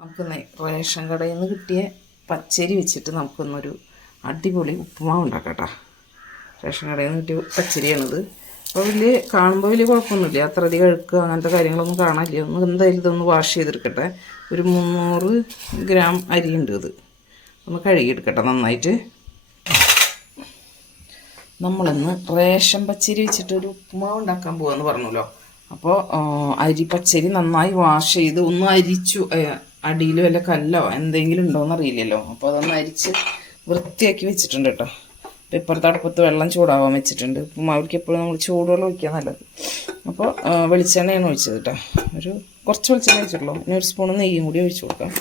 നമുക്കിന്ന് റേഷൻ കടയിൽ നിന്ന് കിട്ടിയ പച്ചരി വെച്ചിട്ട് നമുക്കൊന്നൊരു അടിപൊളി ഉപ്പുമാവ് ഉണ്ടാക്കാം കേട്ടോ. റേഷൻ കടയിൽ നിന്ന് കിട്ടിയ പച്ചരിയാണിത്. അപ്പോൾ കാണുമ്പോൾ വലിയ കുഴപ്പമൊന്നുമില്ല, അത്ര അധികം അഴുക്ക് അങ്ങനത്തെ കാര്യങ്ങളൊന്നും കാണാനില്ല. ഒന്ന് എന്തായാലും ഇതൊന്ന് വാഷ് ചെയ്തെടുക്കട്ടെ. ഒരു 300 ഗ്രാം അരിയുണ്ട്. ഇത് ഒന്ന് കഴുകിയെടുക്കട്ടെ നന്നായിട്ട്. നമ്മളിന്ന് റേഷൻ പച്ചരി വെച്ചിട്ടൊരു ഉപ്പുമാവ് ഉണ്ടാക്കാൻ പോകാമെന്ന് പറഞ്ഞല്ലോ. അപ്പോൾ അരി പച്ചരി നന്നായി വാഷ് ചെയ്ത് ഒന്ന് അരിച്ചു, അടിയിൽ വല്ല കല്ലോ എന്തെങ്കിലും ഉണ്ടോയെന്ന് അറിയില്ലല്ലോ. അപ്പോൾ അതൊന്ന് അരിച്ച് വൃത്തിയാക്കി വെച്ചിട്ടുണ്ട് കേട്ടോ. അപ്പോൾ ഇപ്പുറത്തെ അടുപ്പത്ത് വെള്ളം ചൂടാവാൻ വെച്ചിട്ടുണ്ട്. ഉപ്പുമാവിലേക്ക് എപ്പോഴും നമ്മൾ ചൂടുവെള്ളം ഒഴിക്കാൻ നല്ലത്. അപ്പോൾ വെളിച്ചെണ്ണയാണ് ഒഴിച്ചത് കേട്ടോ. കുറച്ച് വെളിച്ചെണ്ണ ഒഴിച്ചിട്ടുള്ളൂ. ഇനി ഒരു സ്പൂൺ നെയ്യും കൂടി ഒഴിച്ചു കൊടുക്കാം.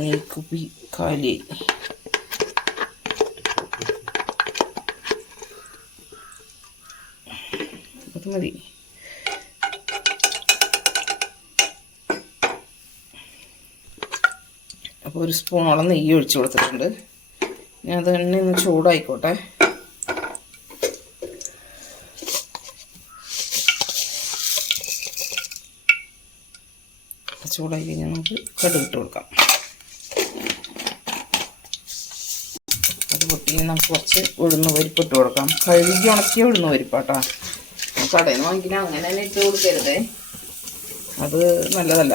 നെയ്ക്കുപ്പി കാലിയായി. അത് മതി. അപ്പോൾ ഒരു സ്പൂണോളം നെയ്യ് ഒഴിച്ചു കൊടുത്തിട്ടുണ്ട്. ഞാൻ അത് തന്നെ ഒന്ന് ചൂടായിക്കോട്ടെ. ചൂടായി കഴിഞ്ഞാൽ നമുക്ക് കടുക് ഇട്ട് കൊടുക്കാം. അത് പൊട്ടി നമുക്ക് കുറച്ച് ഉഴുന്ന് പരിപ്പ് ഇട്ട് കൊടുക്കാം. കഴുകി ഉണക്കിയ ഉഴുന്ന് പരിപ്പാട്ടാ. കടയിൽ നിന്ന് വാങ്ങിക്കുന്ന അങ്ങനെ തന്നെ ഇട്ട് കൊടുക്കരുതേ, അത് നല്ലതല്ല.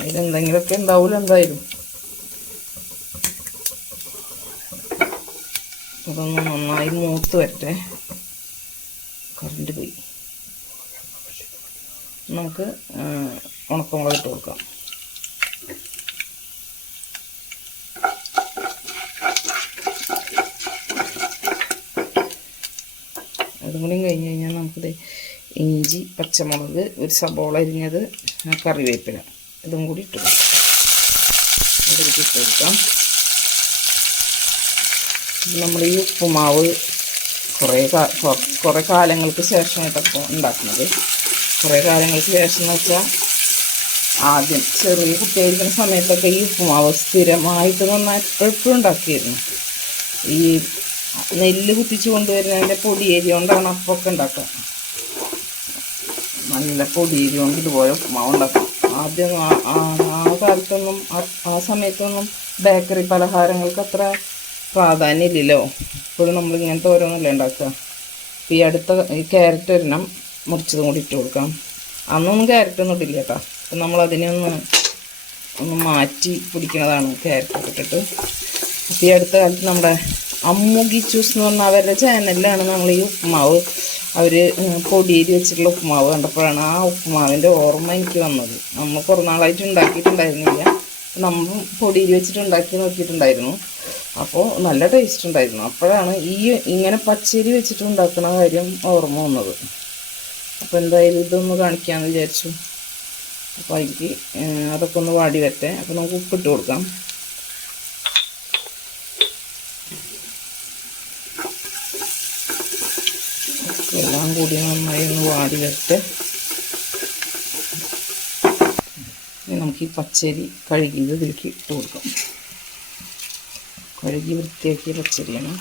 അതിലെന്തെങ്കിലുമൊക്കെ ഉണ്ടാവില്ല എന്തായാലും. അതൊന്ന് നന്നായി മൂത്ത് വരട്ടെ. കറണ്ട് പോയി. നമുക്ക് ഉണക്കമുളക് ഇട്ട് കൊടുക്കാം. അതും കൂടി കഴിഞ്ഞ് കഴിഞ്ഞാൽ നമുക്കിത് ഇഞ്ചി, പച്ചമുളക്, ഒരു സബോള അരിഞ്ഞത്, കറിവേപ്പില ഇതും കൂടി ഇട്ട് കൊടുക്കാം. അതിലേക്ക് ഇട്ട് കൊടുക്കാം. നമ്മൾ ഈ ഉപ്പുമാവ് കുറേ കാലങ്ങൾക്ക് ശേഷമായിട്ടപ്പോൾ ഉണ്ടാക്കുന്നത്. കുറേ കാലങ്ങൾക്ക് ശേഷം എന്ന് വെച്ചാൽ ആദ്യം ചെറിയ കുട്ടിയായിരിക്കുന്ന സമയത്തൊക്കെ ഈ ഉപ്പുമാവ് സ്ഥിരമായിട്ട് നന്നായിട്ട് എപ്പോഴും ഉണ്ടാക്കിയിരുന്നു. ഈ നെല്ല് കുത്തിച്ച് കൊണ്ടുവരുന്നതിൻ്റെ പൊടിയേരി കൊണ്ടാണ് അപ്പമൊക്കെ ഉണ്ടാക്കുക. നല്ല പൊടിയേരി കൊണ്ട് ഇതുപോലെ ഉപ്പുമാവ് ഉണ്ടാക്കും. ആദ്യം ആ കാലത്തൊന്നും ആ സമയത്തൊന്നും ബേക്കറി പലഹാരങ്ങൾക്ക് അത്ര പ്രാധാന്യമില്ലല്ലോ. ഇപ്പോഴും നമ്മളിങ്ങനത്തെ ഓരോന്നല്ലേ ഉണ്ടാക്കുക. ഈ ഈ ക്യാരറ്റ് ഒരെണ്ണം മുറിച്ചതും കൂടി ഇട്ട് കൊടുക്കാം. അന്നൊന്നും ക്യാരറ്റൊന്നും ഇട്ടില്ല കേട്ടോ. അപ്പം നമ്മളതിനെ ഒന്ന് മാറ്റി പിടിക്കുന്നതാണ് ക്യാരറ്റൊക്കെ ഇട്ടിട്ട്. അപ്പോൾ ഈ അടുത്ത കാലത്ത് നമ്മുടെ അമ്മുഗി ചൂസ് എന്ന് പറഞ്ഞാൽ അവരുടെ ചാനലിലാണ് നമ്മൾ ഈ ഉപ്പുമാവ് അവർ പൊടിയേരി വെച്ചിട്ടുള്ള ഉപ്പുമാവ് കണ്ടപ്പോഴാണ് ആ ഉപ്പുമാവിൻ്റെ ഓർമ്മ എനിക്ക് വന്നത്. നമ്മൾ കുറേ നാളായിട്ട് ഉണ്ടാക്കിയിട്ടുണ്ടായിരുന്നില്ല. നമ്മൾ പൊടിയേരി വെച്ചിട്ട് ഉണ്ടാക്കി നോക്കിയിട്ടുണ്ടായിരുന്നു. അപ്പോൾ നല്ല ടേസ്റ്റ് ഉണ്ടായിരുന്നു. അപ്പോഴാണ് ഇങ്ങനെ പച്ചരി വെച്ചിട്ട് ഉണ്ടാക്കുന്ന കാര്യം ഓർമ്മ വന്നത്. അപ്പോൾ എന്തായാലും ഇതൊന്ന് കാണിക്കാമെന്ന് വിചാരിച്ചു. അപ്പോൾ അതിലേക്ക് അതൊക്കെ ഒന്ന് വാടി വരട്ടെ. അപ്പോൾ നമുക്ക് ഉപ്പിട്ട് കൊടുക്കാം. എല്ലാം കൂടി നന്നായി ഒന്ന് വാടി വരട്ടെ. ഇനി നമുക്ക് ഈ പച്ചരി കഴുകിയത് ഇതിലേക്ക് ഇട്ട് കൊടുക്കാം. കഴുകി വൃത്തിയാക്കിയ പച്ചരിയാണ്.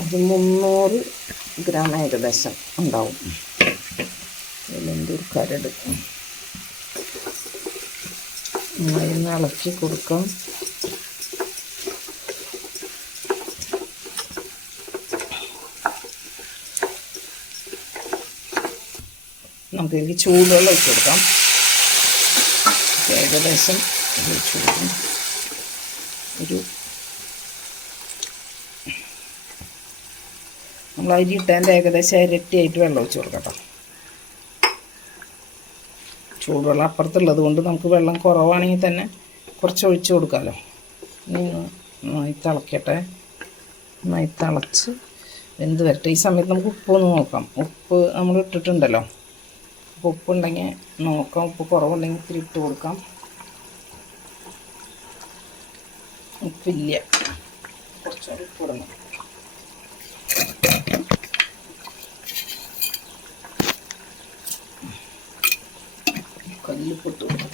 അത് 300 ഗ്രാം ഏകദേശം ഉണ്ടാവും. അതിലെൻ്റെ ഒരു കരട് നന്നായി ഇളക്കി കൊടുക്കാം. നമുക്കിതിലേക്ക് ചൂടുവെള്ളം ഒഴിച്ച് കൊടുക്കാം. ഏകദേശം നമ്മൾ അരി ഇട്ടതിൻ്റെ ഏകദേശം ഇരട്ടിയായിട്ട് വെള്ളം ഒഴിച്ച് കൊടുക്കാം. ചൂടുവെള്ളം അപ്പുറത്തുള്ളത് കൊണ്ട് നമുക്ക് വെള്ളം കുറവാണെങ്കിൽ തന്നെ കുറച്ച് ഒഴിച്ച് കൊടുക്കാമല്ലോ. ഇനി നന്നായി തിളക്കട്ടെ. നന്നായി തിളച്ച് വെന്ത് വരട്ടെ. ഈ സമയത്ത് നമുക്ക് ഉപ്പൊന്ന് നോക്കാം. ഉപ്പ് നമ്മൾ ഇട്ടിട്ടുണ്ടല്ലോ. അപ്പോൾ ഉപ്പുണ്ടെങ്കിൽ നോക്കാം. ഉപ്പ് കുറവുണ്ടെങ്കിൽ ഇത്തിരി ഇട്ട് കൊടുക്കാം. ഉപ്പില്ല, കുറച്ചുകൂടി ഉപ്പ് ഇടണം. കല്ലുപ്പിട്ട് കൊടുക്കാം.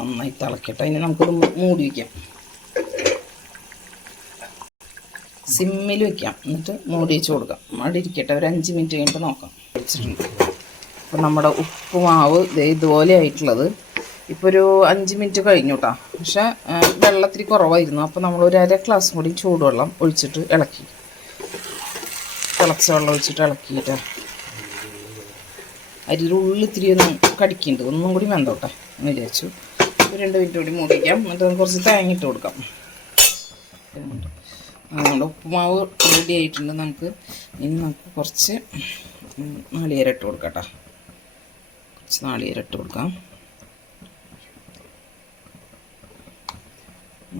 നന്നായി തിളക്കട്ടെ. ഇനി നമുക്കത് മൂടി വയ്ക്കാം, സിമ്മിൽ വയ്ക്കാം. എന്നിട്ട് മൂടി വെച്ച് കൊടുക്കാം. അവിടെ ഇരിക്കട്ടെ, ഒരു 5 മിനിറ്റ് കഴിഞ്ഞിട്ട് നോക്കാം. വെച്ചിട്ടുണ്ട്. അപ്പോൾ നമ്മുടെ ഉപ്പുമാവ് ഇതുപോലെ ആയിട്ടുള്ളത് ഇപ്പോൾ ഒരു 5 മിനിറ്റ് കഴിഞ്ഞു കേട്ടോ. പക്ഷേ വെള്ളത്തിരി കുറവായിരുന്നു. അപ്പോൾ നമ്മൾ ഒരു 1/2 ഗ്ലാസ് കൂടി ചൂടുവെള്ളം ഒഴിച്ചിട്ട് ഇളക്കി, തിളച്ച വെള്ളം ഒഴിച്ചിട്ട് ഇളക്കിയിട്ട് അരിയുടെ ഉള്ളിൽ ഇത്തിരി ഒന്നും കടിക്കുന്നുണ്ട്, ഒന്നും കൂടി വെന്തോട്ടെ എന്ന് വിചാരിച്ചു. ഒരു 2 മിനിറ്റ് കൂടി മൂടി വയ്ക്കാം. എന്നിട്ട് നമുക്ക് കുറച്ച് തേങ്ങ ഇട്ട് കൊടുക്കാം. നമ്മുടെ ഉപ്പുമാവ് റെഡി ആയിട്ടുണ്ട്. നമുക്ക് കുറച്ച് നാളികേരം ഇട്ട് കൊടുക്കാം കേട്ടോ. കുറച്ച് നാളികേരം ഇട്ട് കൊടുക്കാം.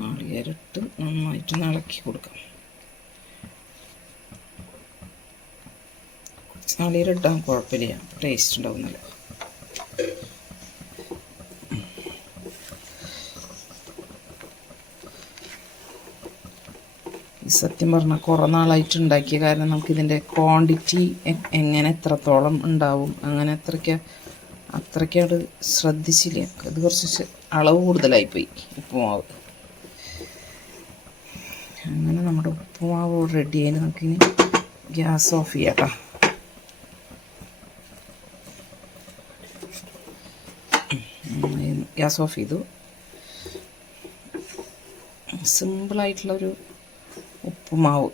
നാളികേരം ഇട്ട് നന്നായിട്ട് ഇളക്കി കൊടുക്കാം. കുറച്ച് നാളികേരം ഇട്ടാൽ കുഴപ്പമില്ല, ടേസ്റ്റ് ഉണ്ടാവുന്നില്ല. സത്യം പറഞ്ഞാൽ കുറേ നാളായിട്ട് ഉണ്ടാക്കിയ കാരണം നമുക്കിതിൻ്റെ ക്വാണ്ടിറ്റി എങ്ങനെ എത്രത്തോളം ഉണ്ടാവും അങ്ങനെ അത്രയ്ക്കത് ശ്രദ്ധിച്ചില്ല. അത് കുറച്ച് അളവ് കൂടുതലായിപ്പോയി ഉപ്പുമാവ്. അങ്ങനെ നമ്മുടെ ഉപ്പുമാവ് റെഡി ആയി. നമുക്കിനി ഗ്യാസ് ഓഫ് ചെയ്യാം കേട്ടോ. ഗ്യാസ് ഓഫ് ചെയ്തു. സിമ്പിളായിട്ടുള്ളൊരു ഉപ്പുമാവ്.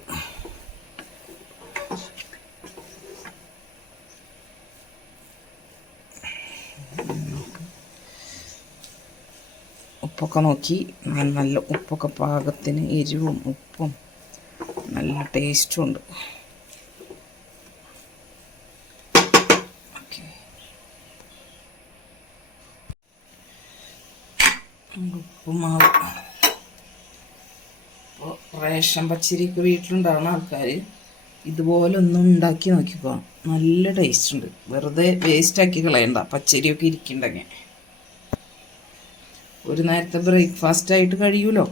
ഉപ്പൊക്കെ നോക്കി, നല്ല ഉപ്പൊക്കെ പാകത്തിന്, എരിവും ഉപ്പും നല്ല ടേസ്റ്റും ഉണ്ട്. ഉപ്പുമാവ് ഇപ്പോൾ റേഷൻ പച്ചരിക്ക് വീട്ടിലുണ്ടാകുന്ന ആൾക്കാർ ഇതുപോലെ ഒന്നും ഉണ്ടാക്കി നോക്കിക്കോ, നല്ല ടേസ്റ്റ് ഉണ്ട്. വെറുതെ വേസ്റ്റാക്കി കളയണ്ട, പച്ചരിയൊക്കെ ഇരിക്കുന്നുണ്ടെങ്കിൽ ഒരു നേരത്തെ ബ്രേക്ക്ഫാസ്റ്റ് ആയിട്ട് കഴിയൂലോ.